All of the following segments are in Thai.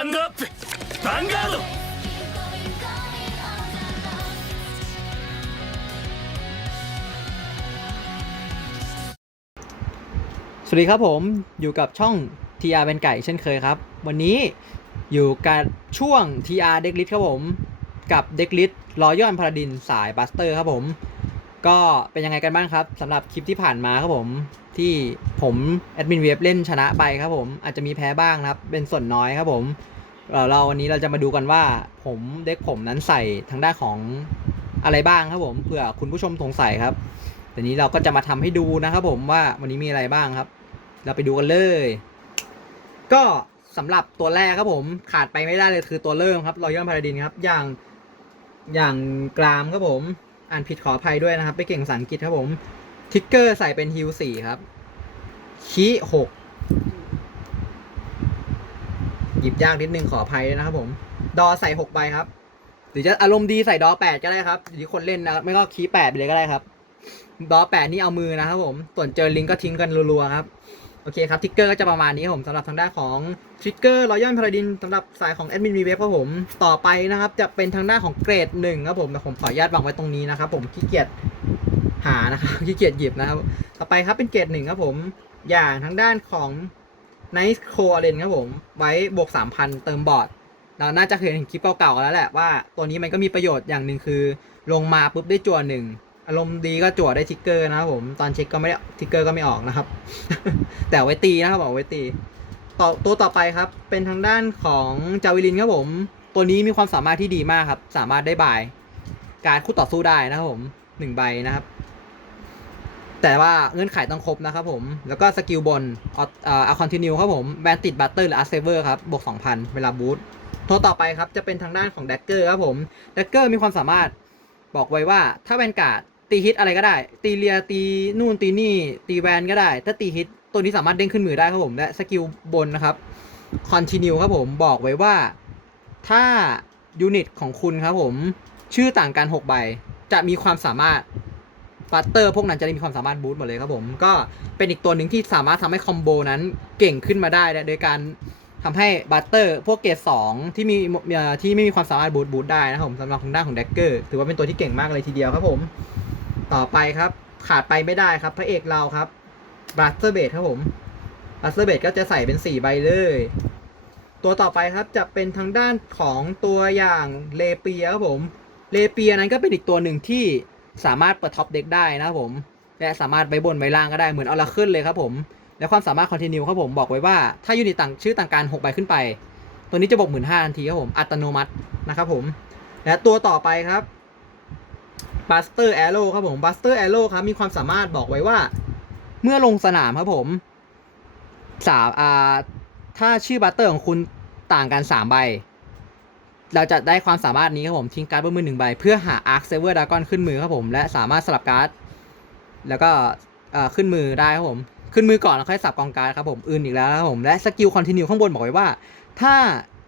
ランドアップヴァンガード สวัสดีครับผมอยู่กับช่อง TR เป็นไก่เช่นเคยครับ วันนี้อยู่กับช่วง TR เด็กลิสครับผม กับเด็กลิสรอยอนพาราดินสายบัสเตอร์ครับผม ก็เป็นยังไงกันบ้างครับสำหรับคลิปที่ผ่านมาครับผมที่ผมแอดมินเว็บเล่นชนะไปครับผมอาจจะมีแพ้บ้างนะครับ เป็นส่วนน้อยครับผมเอ่อเราวันนี้เราจะมาดูกันว่าผมเด็กผมนั้นใส่ทางด้านของอะไรบ้างครับผมเผื่อคุณผู้ชมสงสัยครับแต่นี้เราก็จะมาทำให้ดูนะครับผมว่าวันนี้มีอะไรบ้างครับ เราไปดูกันเลย ก็สำหรับตัวแรกครับผมขาดไปไม่ได้เลยคือตัวเริ่มครับรอยอนพาราดินครับ อย่างอย่างกรามครับผม อ่านผิดขออภัยด้วยนะครับ ไปเก่งภาษาอังกฤษครับผมทิกเกอร์ใส่เป็นฮิวสี่ครับคีหกหยิบยากนิดนึงขออภัยด้วยนะครับผม ดอใส่หกใบครับ หรือจะอารมณ์ดีใส่ดอแปดก็ได้ครับอยู่ที่คนเล่นนะครับไม่ก็คีแปดไปเลยก็ได้ครับ ดอแปดนี่เอามือนะครับผมส่วนเจอลิงก็ทิ้งกันรัวๆครับ โอเคครับทิกเกอร์ก็จะประมาณนี้ครับผมสำหรับทางด้านของทริกเกอร์รอยัลพาราดินสำหรับสายของแอดมินวีเว็บครับผมต่อไปนะครับจะเป็นทางด้านของเกรดหนึ่งครับผมแต่ผมขออนุญาตวางไว้ตรงนี้นะครับผมขี้เกียจหานะครับขี้เกียจหยิบนะครับ ต่อไปครับเป็นเกรดหนึ่งครับผมอย่างทางด้านของ Nice c o r e n ครับผม ไว้บวก3,000เติมบอร์ดเราน่าจะเคยเห็นคลิปเก่าๆแล้วแหละว่าตัวนี้มันก็มีประโยชน์อย่างหนึ่งคือ ลงมาปุ๊บได้จั่วหนึ่ง อารมณ์ดีก็จั่วได้ทิกเกอร์นะครับผมตอนเช็คก็ไม่ได้ทิกเกอร์ก็ไม่ออกนะครับ แต่ไว้ตีนะครับเอาไว้ตีต่อตัวต่อไปครับ เป็นทางด้านของจาวิลินครับผม ตัวนี้มีความสามารถที่ดีมากครับ สามารถได้บาย การคู่ต่อสู้ได้นะครับผมหนึ่งใบนะครับ แต่ว่าเงื่อนไขต้องครบนะครับผม แล้วก็สกิลบนเอาเอาคอนติเนียครับผมแบนติดบัตเตอร์หรืออาร์เซเวอร์ครับบวก2,000เวลาบูทตัวต่อไปครับจะเป็นทางด้านของแดกเกอร์ครับผมแดกเกอร์มีความสามารถบอกไว้ว่าถ้าแวนการ์ด ตีฮิตอะไรก็ได้ ตีเลียตีนู่นตีนี่ ตีแวนก็ได้ ถ้าตีฮิตตัวนี้สามารถเด้งขึ้นมือได้ครับผมและสกิลบนนะครับคอนติเนียครับผมบอกไว้ว่าถ้ายูนิตของคุณครับผม ชื่อต่างกัน 6 ใบ จะมีความสามารถบัตเตอร์พวกนั้นจะได้มีความสามารถบูสต์หมดเลยครับผม ก็เป็นอีกตัวหนึ่งที่สามารถทำให้คอมโบนั้นเก่งขึ้นมาได้ โดยการทำให้บัตเตอร์พวกเกรดสองที่มีที่ไม่มีความสามารถบูสต์บูสต์ได้นะครับผมสำหรับทางด้านของแดกเกอร์ถือว่าเป็นตัวที่เก่งมากเลยทีเดียวครับผม ต่อไปครับ ขาดไปไม่ได้ครับ พระเอกเราครับบัตเตอร์เบดครับผมบัตเตอร์เบดก็จะใส่เป็น 4 ใบเลย ตัวต่อไปครับจะเป็นทางด้านของตัวอย่างเลเปียครับผมเลเปียนั้นก็เป็นอีกตัวหนึ่งที่สามารถเปิดท็อปเด็กได้นะครับผมและสามารถไว้บนไว้ล่างก็ได้เหมือนออราเคิลเลยครับผมและความสามารถคอนติเนียครับผมบอกไว้ว่าถ้ายูนิตต่างชื่อต่างกัน6ใบขึ้นไป ตัวนี้จะบวกหมื่นห้าทันทีครับผมอัตโนมัตินะครับผมและตัวต่อไปครับ บัสเตอร์แอโร่ครับผมบัสเตอร์แอโร่ครับมีความสามารถบอกไว้ว่า เมื่อลงสนามครับผมสามอ่าถ้าชื่อบัตเตอร์ของคุณต่างกันสามใบ เราจะได้ความสามารถนี้ครับผมทิ้งการ์ดบนมือหนึ่งใบ เพื่อหาอาร์คเซเวอร์ดากอนขึ้นมือครับผม และสามารถสลับการ์ดแล้วก็อ่อขึ้นมือได้ครับผม ขึ้นมือก่อนแล้วค่อยสับกองการ์ดครับผมอื่นอีกแล้วครับผมและสกิลคอนติเนียข้างบนบอกไว้ว่า ถ้า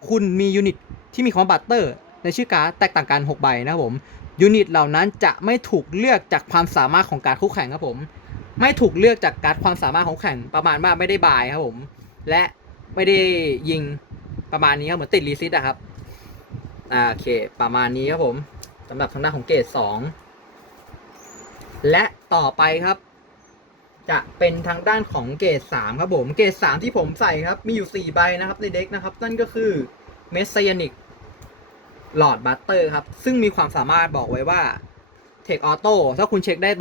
คุณมียูนิตที่มีคว่าบัตเตอร์ในชื่อการ์ดแตกต่างกัน 6 ใบนะครับผม ยูนิตเหล่านั้นจะไม่ถูกเลือกจากความสามารถของการคู่แข่งครับผม ไม่ถูกเลือกจากการความสามารถของแข่งประมาณว่าไม่ได้บายครับผม และไม่ได้ยิงประมาณนี้ครับเหมือนติดรีซิตอะครับอ่าโอเค ประมาณนี้ครับผมสำหรับทางด้านของเกรดสองและต่อไปครับ จะเป็นทางด้านของเกรดสามครับผม เกรดสามที่ผมใส่ครับ มีอยู่สี่ใบนะครับในเด็กนะครับ นั่นก็คือเมสไซยานิก หลอดบัตเตอร์ครับ ซึ่งมีความสามารถบอกไว้ว่าเทคออโต้ถ้าคุณเช็คได้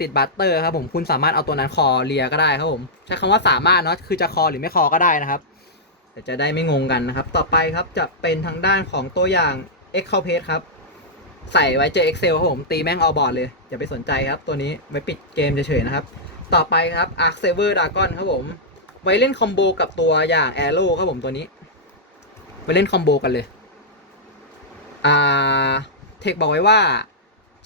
ติดบัตเตอร์ครับผมคุณสามารถเอาตัวนั้นคอเลียก็ได้ครับผมใช้คำว่าสามารถเนาะคือจะคอหรือไม่คอก็ได้นะครับแต่จะได้ไม่งงกันนะครับ ต่อไปครับจะเป็นทางด้านของตัวอย่าง X c o p a g e ครับ ใส่ไว้เจอ Excel ครับผมตีแม่งออบอร์ดเลยอย่าไปสนใจครับ ตัวนี้ไว้ปิดเกมเฉยๆนะครับ ต่อไปครับ Arc Saver Dragon ครับผม ไว้เล่นคอมโบกับตัวอย่าง Arrow ครับผมตัวนี้ไว้เล่นคอมโบกันเลย อ่าเทคบอกไว้ว่า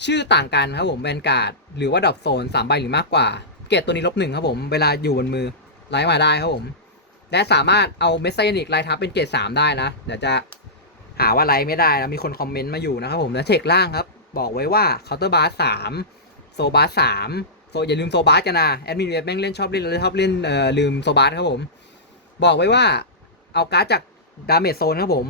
ชื่อต่างกันครับผมแวนการ์ดหรือว่าดรอปโซนสามใบหรือมากกว่า เกรดตัวนี้ลบหนึ่งครับผมเวลาอยู่บนมือไลฟ์มาได้ครับผมและสามารถเอาเมสไซนิกไลทับเป็นเกรดสามได้นะ เดี๋ยวจะหาว่าไลฟ์ไม่ได้นะมีคนคอมเมนต์มาอยู่นะครับผมและเทคล่างครับ บอกไว้ว่าเคาน์เตอร์บาร์สามโซบาร์สามโซอย่าลืมโซบาร์กันนะแอดมินเว็บแม่งเล่นชอบเล่นเลยชอบเล่นเอ่อลืมโซบาร์ครับผม บอกไว้ว่าเอาการ์ดจากดาเมจโซนครับผม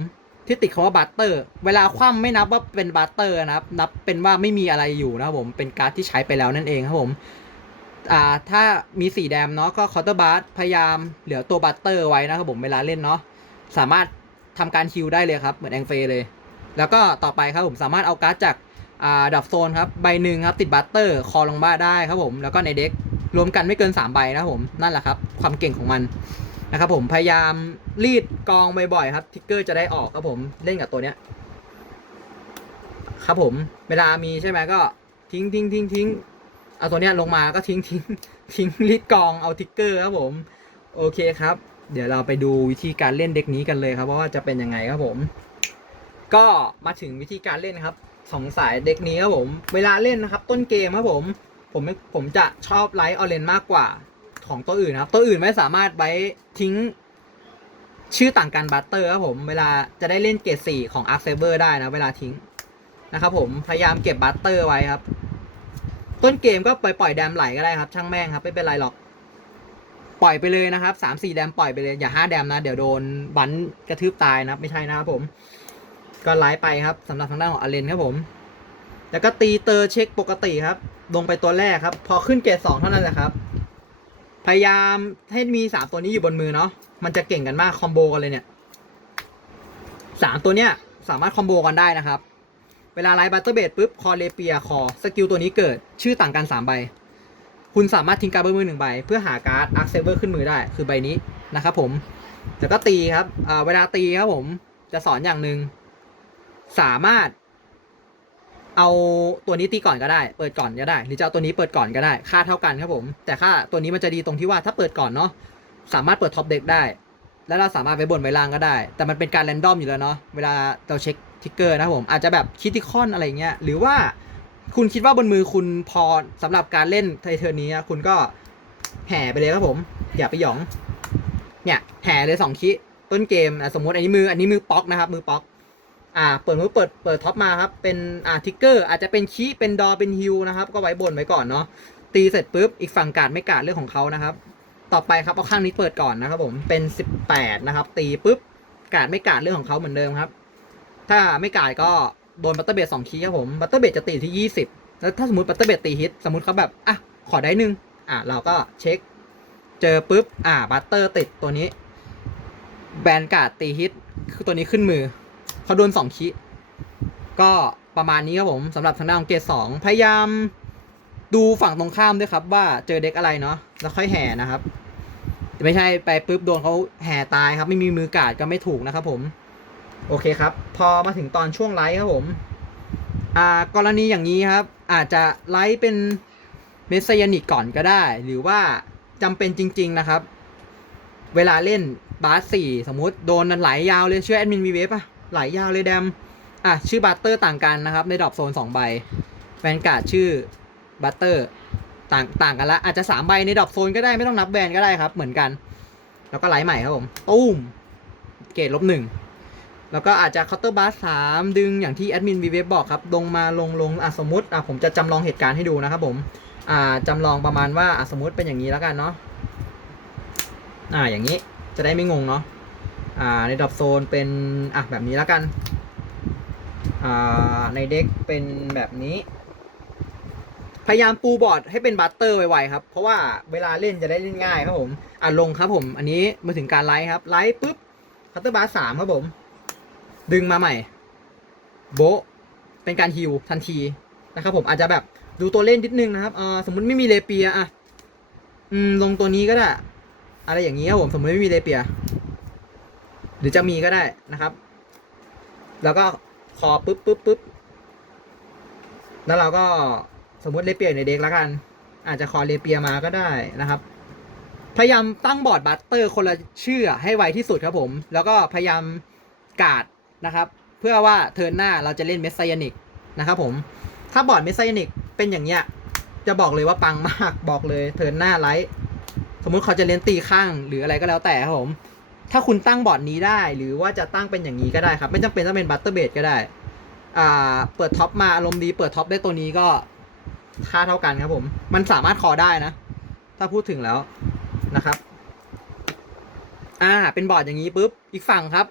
ที่ติดคำว่าบัตเตอร์ เวลาคว่ำไม่นับว่าเป็นบัตเตอร์นะครับ นับเป็นว่าไม่มีอะไรอยู่นะครับผม เป็นการ์ดที่ใช้ไปแล้วนั่นเองครับผม อ่า ถ้ามีสีแดมเนาะก็คอร์เตอร์บัตพยายามเหลือตัวบัตเตอร์ไว้นะครับผมเวลาเล่นเนาะ สามารถทำการคิวได้เลยครับ เหมือนแองเฟเลย แล้วก็ต่อไปครับผมสามารถเอาการ์ดจากอ่าดับโซนครับใบหนึ่งครับติดบัตเตอร์คอลงบ้าได้ครับผมแล้วก็ในเด็กรวมกันไม่เกิน 3 ใบนะครับผมนั่นแหละครับ ความเก่งของมัน นะครับผมพยายามรีดกองบ่อยๆครับทิกเกอร์จะได้ออกครับผมเล่นกับตัวเนี้ยครับผมเวลามีใช่ไหมก็ทิ้งทิ้งทิ้งทิ้งเอาตัวเนี้ยลงมาก็ทิ้งทิ้งทิ้งรีดกองเอาทิกเกอร์ครับผมโอเคครับ เดี๋ยวเราไปดูวิธีการเล่นเด็กนี้กันเลยครับว่าจะเป็นยังไงครับผม ก็มาถึงวิธีการเล่นครับสองสายเด็กนี้ครับผม เวลาเล่นนะครับ ต้นเกมครับผม ผมผมจะชอบไลท์ออเรนมากกว่า ของตัวอื่นนะครับ ตัวอื่นไม่สามารถไว้ทิ้งชื่อต่างกันบัตเตอร์ครับผม เวลาจะได้เล่นเกรดสี่ของอาร์คเซเบอร์ได้นะเวลาทิ้งนะครับผม พยายามเก็บบัตเตอร์ไว้ครับ ต้นเกมก็ไปปล่อยแดมไหลก็ได้ครับ ช่างแม่งครับ ไม่เป็นไรหรอก ปล่อยไปเลยนะครับสามสี่แดมปล่อยไปเลย อย่าห้าแดมนะ เดี๋ยวโดนบันกระทืบตายนะครับ ไม่ใช่นะครับผม ก็ไลฟ์ไปครับสำหรับทางด้านของอาเลนครับผม แล้วก็ตีเตอร์เช็คปกติครับ ลงไปตัวแรกครับ พอขึ้นเกรดสองเท่านั้นแหละครับ พยายามให้มีสามตัวนี้อยู่บนมือเนาะมันจะเก่งกันมากคอมโบกันเลยเนี่ยสามตัวเนี้ยสามารถคอมโบกันได้นะครับ เวลาไลฟ์บัตเตอร์เบดปุ๊บคอเลเปียคอสกิลตัวนี้เกิดชื่อต่างกันสามใบ คุณสามารถทิ้งการ์ดบนมือหนึ่งใบ เพื่อหาการ์ดอาร์คเซเวอร์ขึ้นมือได้คือใบนี้นะครับผมแล้วก็ตีครับเวลาตีครับผมจะสอนอย่างหนึ่งสามารถ เอาตัวนี้ตีก่อนก็ได้ เปิดก่อนก็ได้ หรือจะเอาตัวนี้เปิดก่อนก็ได้ ค่าเท่ากันครับผม แต่ค่าตัวนี้มันจะดีตรงที่ว่าถ้าเปิดก่อนเนาะ สามารถเปิดท็อปเด็กได้ แล้วเราสามารถไปบนไปล่างก็ได้ แต่มันเป็นการแรนดอมอยู่แล้วเนาะ เวลาเราเช็คทิกเกอร์นะครับผม อาจจะแบบคิติคอนอะไรเงี้ย หรือว่าคุณคิดว่าบนมือคุณพอสำหรับการเล่นไทเทอร์นี้คุณก็แห่ไปเลยครับผม อย่าไปหยอง เนี่ยแห่เลยสองคิต้นเกมสมมติอันนี้มืออันนี้มือป๊อกนะครับมือป๊อก อ่าเปิดมือเปิดเปิดท็อปมาครับ เป็นอ่าทิกเกอร์อาจจะเป็นคีเป็นดอเป็นฮิวนะครับ ก็ไว้บนไว้ก่อนเนาะตีเสร็จปุ๊บอีกฝั่งการดไม่การดเรื่องของเขานะครับ ต่อไปครับเอาข้างนี้เปิดก่อนนะครับ ผมเป็น 18 นะครับ ตีปุ๊บการดไม่การดเรื่องของเขาเหมือนเดิมครับ ถ้าไม่การดก็โดนบัตเตอร์เบดสองคีครับผมบัตเตอร์เบดจะตีที่ 20 แล้วถ้าสมมติบัตเตอร์เบดตีฮิตสมมติเขาแบบอะขอได้หนึ่งอะเราก็เช็ค เจอปุ๊บอ่าบัตเตอร์ติดตัวนี้แบนการ์ดตีฮิตคือตัวนี้ขึ้นมือ เขาโดนสองคีย์ก็ประมาณนี้ครับผมสำหรับทางด้านของเกรดสองพยายามดูฝั่งตรงข้ามด้วยครับ ว่าเจอเด็กอะไรเนาะแล้วค่อยแห่นะครับไม่ใช่ไปปุ๊บโดนเขาแห่ตายครับ ไม่มีมือกาดก็ไม่ถูกนะครับผม โอเคครับ พอมาถึงตอนช่วงไลฟ์ครับผม อ่ากรณีอย่างนี้ครับ อาจจะไลฟ์เป็นเมสยานิกก่อนก็ได้ หรือว่าจำเป็นจริง ๆนะครับ เวลาเล่นบาสสี่สมมุติโดนนันไหลยาวเลยเชื่อแอดมินวีเวฟอะ ไหลยาวเลยแดม อะ ชื่อบัตเตอร์ต่างกันนะครับ ในดรอปโซน 2 ใบแวนการ์ดชื่อบัตเตอร์ต่างต่างกันละอาจจะ 3 ใบในดรอปโซนก็ได้ไม่ต้องนับแบนก็ได้ครับ เหมือนกัน แล้วก็ไหลใหม่ครับผมตุ้มเกรดลบหนึ่งแล้วก็อาจจะเคาน์เตอร์บัสสามดึงอย่างที่แอดมินวีเวฟบอกครับ ลงมาลงลงอะสมมติอะผมจะจำลองเหตุการณ์ให้ดูนะครับผม อ่าจำลองประมาณว่าอะสมมติเป็นอย่างนี้แล้วกันเนาะอ่าอย่างนี้จะได้ไม่งงเนาะ อ่าในดรอปโซนเป็นอะแบบนี้แล้วกันอ่าในเด็กเป็นแบบนี้ พยายามปูบอร์ดให้เป็นบัตเตอร์ไวๆครับ เพราะว่าเวลาเล่นจะได้เล่นง่ายครับผมอะลงครับผม อันนี้มาถึงการไลฟ์ครับ ไลฟ์ปุ๊บคัตเตอร์บาร์สามครับผม ดึงมาใหม่ โบเป็นการฮิวทันทีนะครับผมอาจจะแบบดูตัวเล่นนิดนึงนะครับอ่าสมมุติไม่มีเลเปียอะอืมลงตัวนี้ก็ได้ อะไรอย่างนี้ครับผมสมมติไม่มีเลเปีย หรือจะมีก็ได้นะครับ แล้วก็คอปุ๊บปุ๊บปุ๊บแล้วเราก็สมมติเลเปียอยู่ในเด็กแล้วกัน อาจจะคอเลเปียมาก็ได้นะครับ พยายามตั้งบอร์ดบัตเตอร์คนละชื่อให้ไวที่สุดครับผม แล้วก็พยายามกาดนะครับ เพื่อว่าเทิร์นหน้าเราจะเล่นเมสไซยานิกนะครับผม ถ้าบอร์ดเมสไซยานิกเป็นอย่างเงี้ยจะบอกเลยว่าปังมากบอกเลยเทิร์นหน้าไลท์สมมุติเขาจะเล่นตีข้างหรืออะไรก็แล้วแต่ครับผม ถ้าคุณตั้งบอร์ดนี้ได้ หรือว่าจะตั้งเป็นอย่างนี้ก็ได้ครับ ไม่จำเป็นต้องเป็นบัตเตอร์เบดก็ได้ อ่า เปิดท็อปมาอารมณ์ดีเปิดท็อปได้ตัวนี้ก็ค่าเท่ากันครับผม มันสามารถคอได้นะ ถ้าพูดถึงแล้วนะครับ อ่า เป็นบอร์ดอย่างนี้ปุ๊บ อีกฝั่งครับ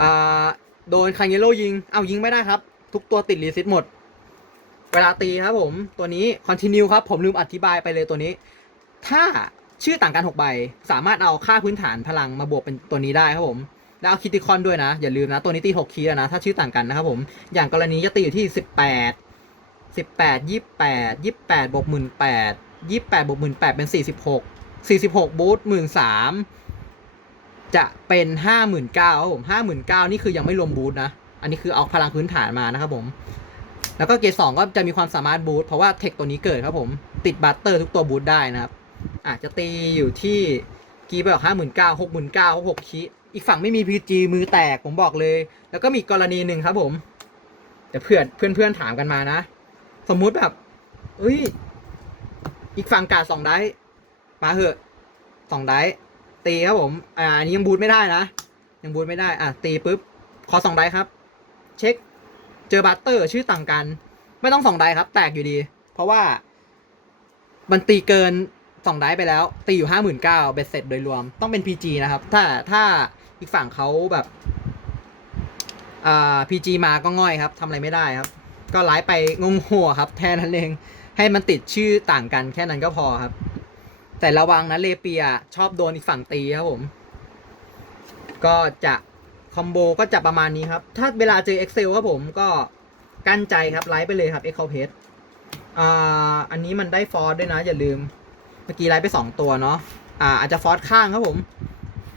อ่า โดนคาเยโร่ยิง เอายิงไม่ได้ครับ ทุกตัวติดรีซิตหมด เวลาตีครับผม ตัวนี้ continue ครับ ผมลืมอธิบายไปเลยตัวนี้ ถ้า ชื่อต่างกัน 6 ใบ สามารถเอาค่าพื้นฐานพลังมาบวกเป็นตัวนี้ได้ครับผม แล้วเอาคิติคอนด้วยนะ อย่าลืมนะ ตัวนี้ตี6คีย์แล้วนะ ถ้าชื่อต่างกันนะครับผม อย่างกรณีจะตีอยู่ที่ 18 18 28 28บวก18 28บวก18 เป็น 46 46บูท13จะเป็น 59ครับผม59 นี่คือยังไม่รวมบูทนะ อันนี้คือเอาพลังพื้นฐานมานะครับผม แล้วก็เกรดสองก็จะมีความสามารถบูทเพราะว่าเทคตัวนี้เกิดครับผม ติดบัตเตอร์ทุกตัวบูทได้นะครับ อาจจะตีอยู่ที่กีไปบอกห้าหมื่นเก้าหกหมื่นเก้าหกคีอีกฝั่งไม่มีพีจีมือแตกผมบอกเลย แล้วก็มีกรณีหนึ่งครับผมแต่เพื่อนเพื่อนเพื่อนถามกันมานะ สมมุติแบบเอ้ย อีกฝั่งกาดสองได้มาเหอะสองได้ตีครับผม อ่าอันนี้ยังบูทไม่ได้นะ ยังบูทไม่ได้ อะตีปุ๊บ ขอสองได้ครับ เช็ค เจอบัตเตอร์ชื่อต่างกัน ไม่ต้องสองได้ครับ แตกอยู่ดี เพราะว่า มันตีเกิน สองได้ไปแล้ว ตีอยู่ห้าหมื่นเก้าเบ็ดเสร็จโดยรวมต้องเป็น PG นะครับ ถ้าถ้าอีกฝั่งเขาแบบอ่า PG มาก็ง่อยครับทำอะไรไม่ได้ครับ ก็ไลฟ์ไปงงหัวครับ แค่นั้นเองให้มันติดชื่อต่างกันแค่นั้นก็พอครับ แต่ระวังนะเลเปียชอบโดนอีกฝั่งตีครับผม ก็จะคอมโบก็จะประมาณนี้ครับ ถ้าเวลาเจอ Excel ครับผมก็กั้นใจครับไลฟ์ไปเลยครับ Excel Page อ่าอันนี้มันได้ฟอร์ด้วยนะ อย่าลืม เมื่อกี้ไลฟ์ไป 2 ตัวเนาะอ่าอาจจะฟอร์สข้างครับผม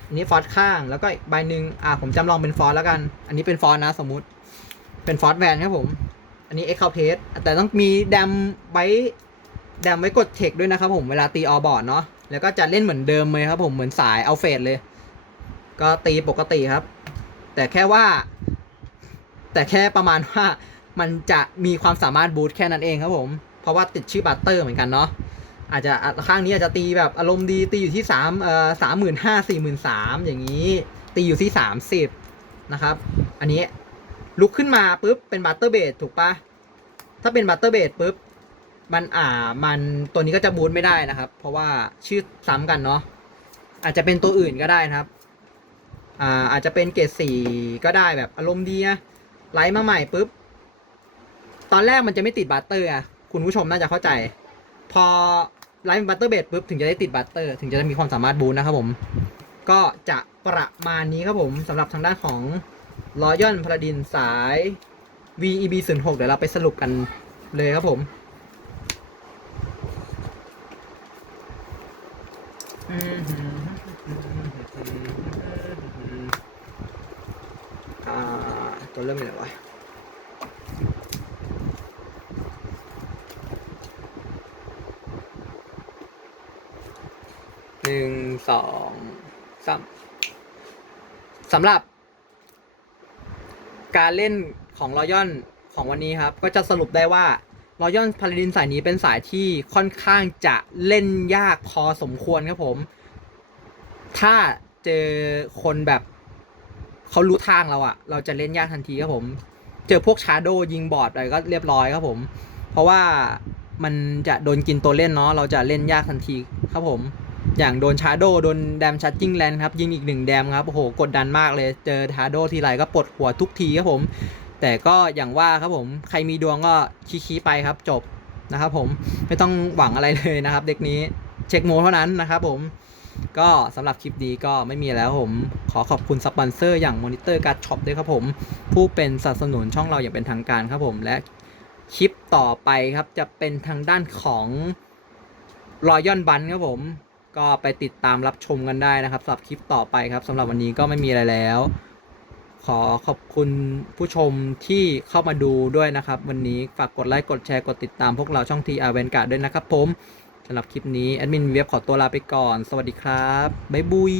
อันนี้ฟอร์สข้างแล้วก็อีกใบหนึ่งอ่าผมจำลองเป็นฟอร์สแล้วกัน อันนี้เป็นฟอร์สนะสมมุติ เป็นฟอร์สแวนครับผม อันนี้ Excel Page แต่ต้องมีแดมไว้แดมไว้กดเทคด้วยนะครับผมเวลาตีออบอร์ดเนาะแล้วก็จะเล่นเหมือนเดิมเลยครับผมเหมือนสายเอาเฟดเลย ก็ตีปกติครับ แต่แค่ว่า แต่แค่ประมาณว่ามันจะมีความสามารถบูทแค่นั้นเองครับผม เพราะว่าติดชื่อบัตเตอร์เหมือนกันเนาะ อาจจะข้างนี้อาจจะตีแบบอารมณ์ดีตีอยู่ที่สามเอ่อสามหมื่นห้าสี่หมื่นสามอย่างนี้ ตีอยู่ที่สามสิบนะครับ อันนี้ลุกขึ้นมาปุ๊บเป็นบัตเตอร์เบดถูกปะถ้าเป็นบัตเตอร์เบดปุ๊บมันอ่ามันตัวนี้ก็จะบูทไม่ได้นะครับ เพราะว่าชื่อซ้ำกันเนาะอาจจะเป็นตัวอื่นก็ได้นะครับอ่าอาจจะเป็นเกรดสี่ก็ได้แบบอารมณ์ดีนะไลฟ์มาใหม่ปุ๊บตอนแรกมันจะไม่ติดบัตเตอร์อะคุณผู้ชมน่าจะเข้าใจ พอ ไลฟ์เป็นบัตเตอร์เบดปุ๊บถึงจะได้ติดบัตเตอร์ ถึงจะได้มีความสามารถบูนนะครับผม ก็จะประมาณนี้ครับผมสำหรับทางด้านของรอยอนพาราดินสาย VEB 0 6เดี๋ยวเราไปสรุปกันเลยครับผมอ่าตัวเริ่มอยู่ไหนวะ หนึ่งสองสามสำหรับ การเล่นของรอยอนของวันนี้ครับ ก็จะสรุปได้ว่ารอยอนพาราดินสายนี้เป็นสายที่ค่อนข้างจะเล่นยากพอสมควรครับผม ถ้าเจอคนแบบเขารู้ทางเราอะเราจะเล่นยากทันทีครับผม เจอพวกชาร์โดยิงบอดอะไรก็เรียบร้อยครับผม เพราะว่ามันจะโดนกินตัวเล่นเนาะเราจะเล่นยากทันทีครับผม อย่างโดนชาโดโดนแดมชัดจิ้งแลนครับยิงอีกหนึ่งแดมครับโอ้โหกดดันมากเลย เจอชาโดทีไรก็ปวดหัวทุกทีครับผม แต่ก็อย่างว่าครับผมใครมีดวงก็ชี้ๆไปครับจบนะครับผมไม่ต้องหวังอะไรเลยนะครับ เด็กนี้เช็คโมเท่านั้นนะครับผมก็สำหรับคลิปนี้ก็ไม่มีแล้วผม ขอขอบคุณสปอนเซอร์อย่างมอนิเตอร์การ์ดช็อปด้วยครับผม ผู้เป็นสนับสนุนช่องเราอย่างเป็นทางการครับผมและคลิปต่อไปครับจะเป็นทางด้านของรอยอนบันครับผม ก็ไปติดตามรับชมกันได้นะครับสำหรับคลิปต่อไปครับสำหรับวันนี้ก็ไม่มีอะไรแล้ว ขอขอบคุณผู้ชมที่เข้ามาดูด้วยนะครับ วันนี้ฝากกดไลค์กดแชร์กดติดตามพวกเราช่องทีอาร์เวนการ์ดด้วยนะครับผมสำหรับคลิปนี้แอดมินเว็บขอตัวลาไปก่อน สวัสดีครับบ๊ายบุย